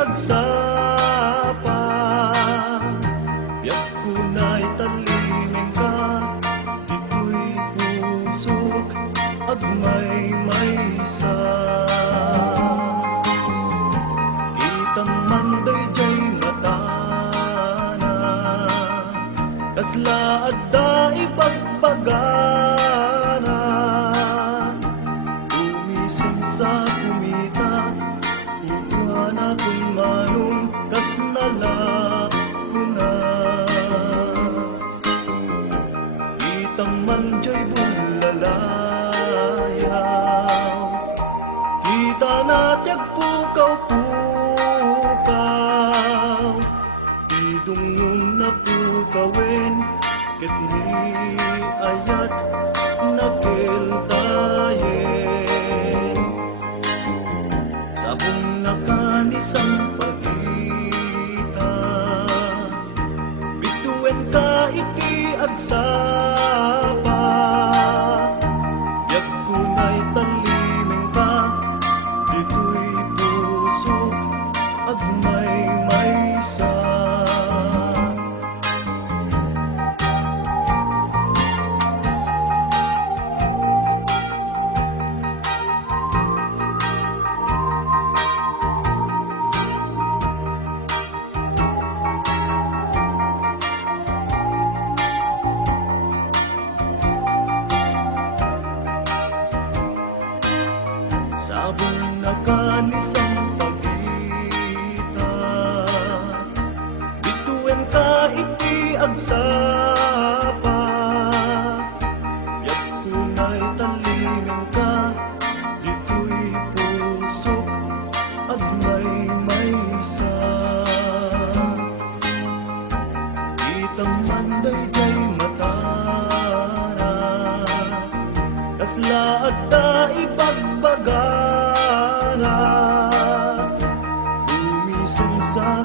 agsapa, biyak kunay talimeng ka, dito'y pusok agmay maysa. Kita man dayjay matana, kasla adda ibagbagana, tumisim sa kumita, ikuan akong manong kasnala ko na. Kita man diya'y bulalayaw, kita natyag pukaw-pukaw, idungong na pukawin, ket ni ayat nakiltayen. Sabong nakanisang pagita, bituin ka iki agsapa, biyak kunay talimeng ka, dito'y pusok agmay maysa. Sabong nakanisang pagkita, bituin ka iti agsapa, biyak kunay talimeng ka, dito'y pusok agmay maysa. Kita man dayjay matana, kasla adda ibagbagana, tumisim sa